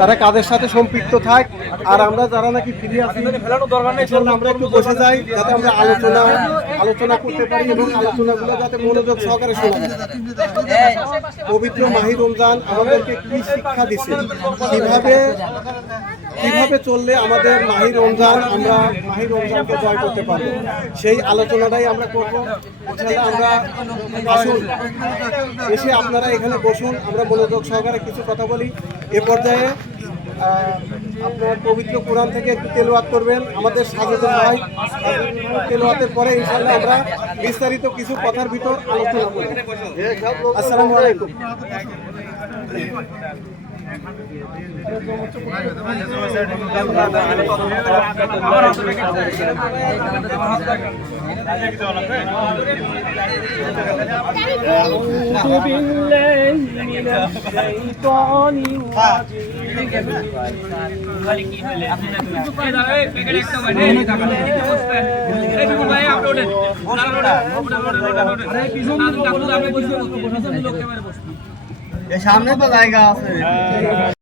তারা কাদের সাথে সম্পৃক্ত থাক, আর আমরা যারা নাকি ফিরে আসি আমরা একটু বসে যাই যাতে আমরা আলোচনা করতে পারি এবং আলোচনাগুলো যাতে মনোযোগ সহকারে শোনা যায়। পবিত্র মাহি রমজান আমাদেরকে কি শিক্ষা দিচ্ছে, কিভাবে চললে আমাদের মাহি রমজানকে জয় করতে পারবো, সেই আলোচনাটাই আমরা করবো। আমরা আসুন, এসে আপনারা এখানে বসুন, আমরা মনোযোগ সহকারে কিছু কথা বলি। এ পর্যায়ে আপনার পবিত্র কোরআন থেকে একটু তেলাওয়াত করবেন আমাদের সাজেদুল ভাই। তেলাওয়াতের পরে ইনশাআল্লাহ আমরা বিস্তারিত কিছু কথার ভিতর আলোচনা করব। আসসালামু আলাইকুম। أعوذ بالله من الشيطان সামনে তো জায়গা আছে।